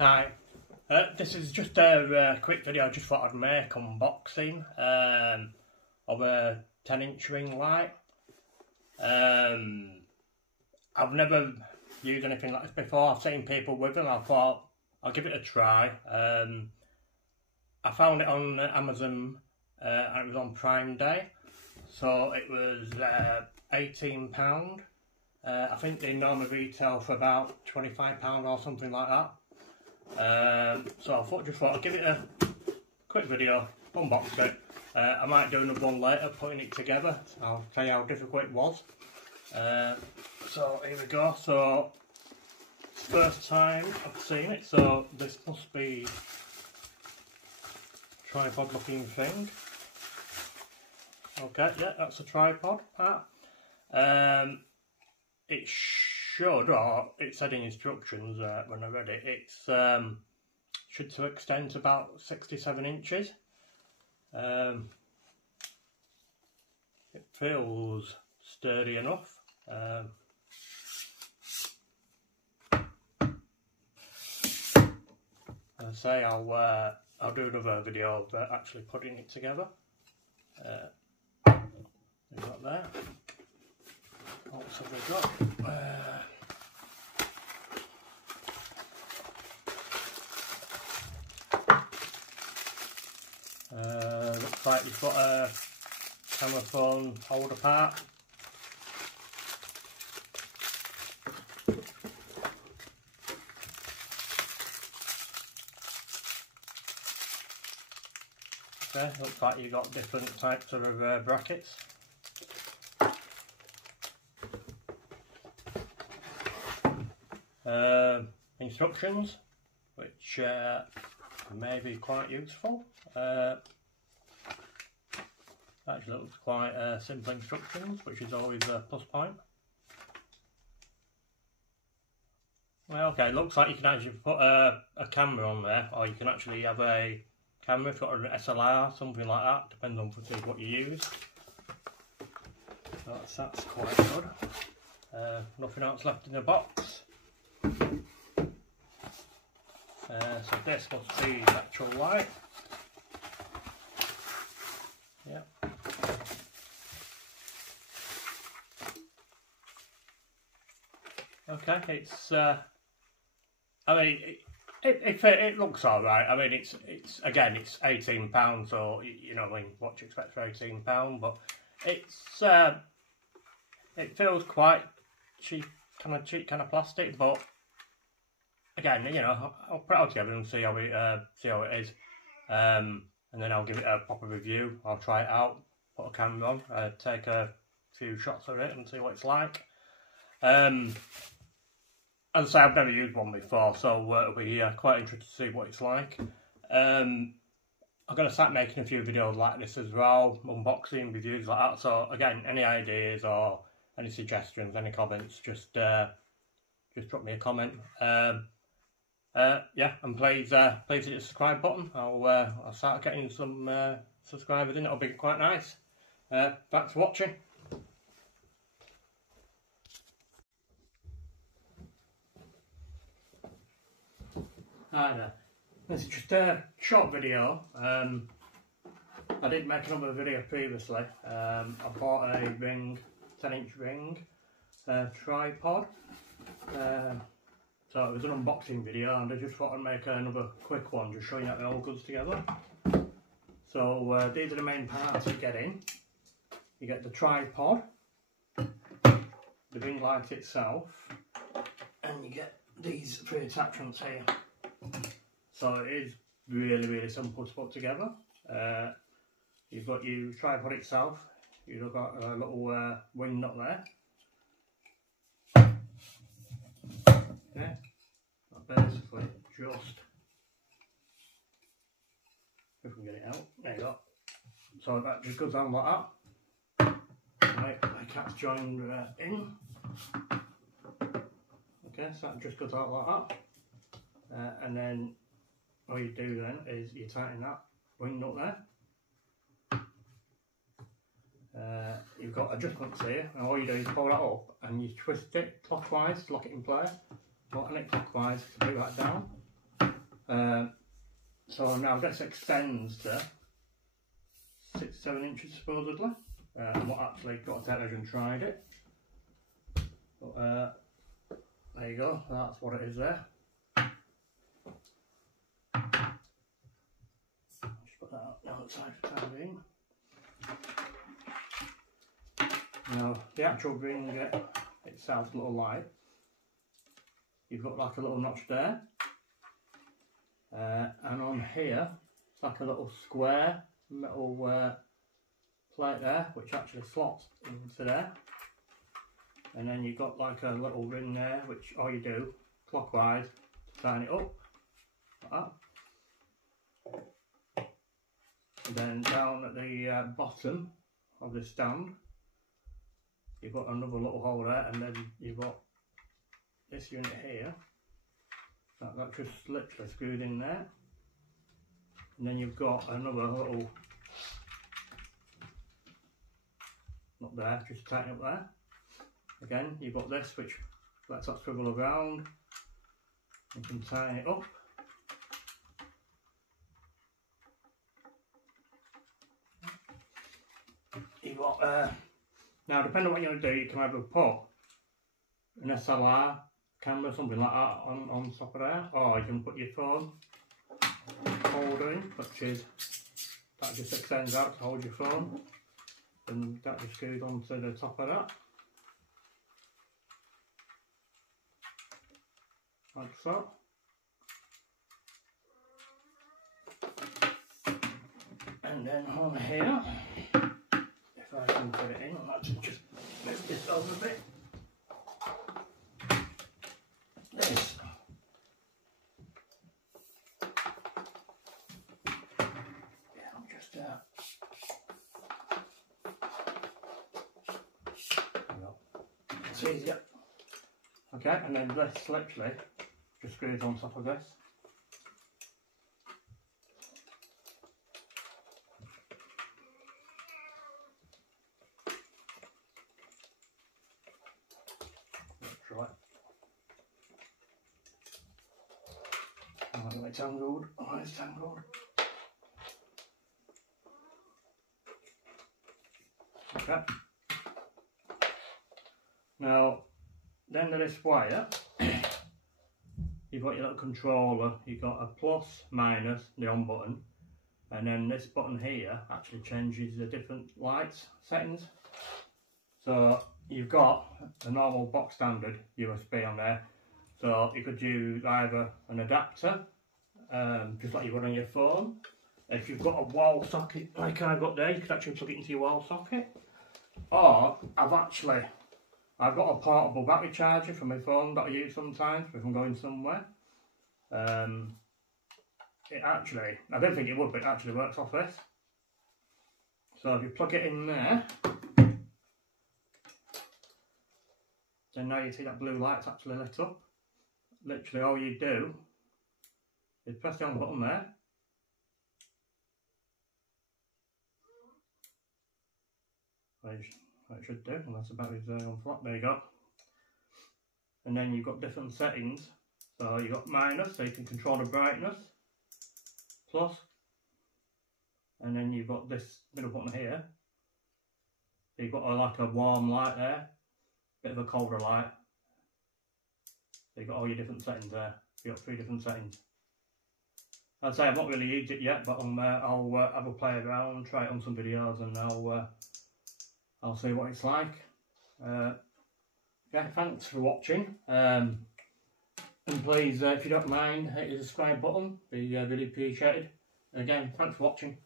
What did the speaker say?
Hi, this is just a quick video I just thought I'd make unboxing of a 10-inch ring light. I've never used anything like this before. I've seen people with them. I thought I'll give it a try. I found it on Amazon and it was on Prime Day, so it was £18. I think they normally retail for about £25 or something like that. So I just thought I'd give it a quick video, unbox it. I might do another one later putting it together. I'll tell you how difficult it was. So here we go. So first time I've seen it, so this must be a tripod looking thing. Okay, yeah, that's a tripod part. It should, or it said in instructions when I read it, it's should to extend to about 67 inches. It feels sturdy enough. As I say, I'll do another video of actually putting it together. We've got there. What else have we got? Looks like you've got a camera phone holder part. Okay, looks like you've got different types of brackets. Instructions, which may be quite useful. Actually looks quite simple instructions, which is always a plus point. Well, okay, looks like you can actually put a camera on there, or you can actually have a camera if you've got an SLR, something like that, depends on what you use. So that's quite good. Nothing else left in the box. So this must be the actual light. Yep. Okay, it's. I mean, it looks all right. I mean, it's again, it's £18, so you know, I mean, what do you expect for £18? But it's it feels quite cheap, kind of plastic, but. Again, you know, I'll put it all together and see how it is, and then I'll give it a proper review. I'll try it out, put a camera on, take a few shots of it and see what it's like. As I say, I've never used one before, so it'll be quite interesting to see what it's like. I'm going to start making a few videos like this as well, unboxing, reviews like that. So again, any ideas or any suggestions, any comments, just drop me a comment. Yeah, and please hit the subscribe button. I'll start getting some subscribers in. It'll be quite nice. Thanks for watching. Hi there. This is just a short video. I did make another video previously. I bought a ring, 10-inch ring, tripod. So it was an unboxing video, and I just thought I'd make another quick one, just showing you how it all goes together. So these are the main parts you get in. You get the tripod, the ring light itself, and you get these three attachments here. So it is really simple to put together. You've got your tripod itself, you've got a little wing nut there. Okay, basically just, if we can get it out, there you go. So that just goes down like that. Right, my cat's joined in. Okay, so that just goes out like that. And then what you do then is you tighten that wing nut there. You've got adjustments here, and all you do is pull that up and you twist it clockwise to lock it in place. Anti-clockwise to bring that down. So now this extends to 6-7 inches supposedly. I'm not actually got a tape measure and tried it. But there you go, that's what it is there. Just put that outside for the time being. Now the actual ring itself is a little light. You've got like a little notch there. And on here, it's like a little square metal plate there, which actually slots into there. And then you've got like a little ring there, which all you do, clockwise, tighten it up, like that. And then down at the bottom of the stand, you've got another little hole there, and then you've got this unit here. That just literally screwed in there. And then you've got another little, not there, just tighten up there. Again, you've got this which lets that swivel around. You can tighten it up. You've got, now depending on what you're going to do, you can either put an SLR camera, something like that on top of there, or you can put your phone holder in, which is, that just extends out to hold your phone, and that just screws onto the top of that, like so. And then on here, if I can put it in, I'll actually just move this over a bit. This. Yeah, I'm just it's easier. Okay, and then this literally just screws on top of this. That's right. It's tangled. Oh, it's tangled. Okay. Now, then there is wire. You've got your little controller. You've got a plus, minus, the on button, and then this button here actually changes the different lights settings. So you've got a normal box standard USB on there. So you could use either an adapter, just like you would on your phone. If you've got a wall socket like I've got there, you could actually plug it into your wall socket. Or I've got a portable battery charger for my phone that I use sometimes if I'm going somewhere. It actually, I don't think it would, but it actually works off this. So if you plug it in there, then now you see that blue light's actually lit up. Literally all you do is press the on button there. What it should do, unless the battery's on flat. There you go. And then you've got different settings. So you've got minus, so you can control the brightness. Plus. And then you've got this middle button here. So you've got like a warm light there. Bit of a colder light. So you've got all your different settings there. You've got 3 different settings. I'd say I've not really used it yet, but I'll have a play around, try it on some videos, and I'll see what it's like. Yeah, thanks for watching. And please, if you don't mind, hit the subscribe button. Be really appreciated. Again, thanks for watching.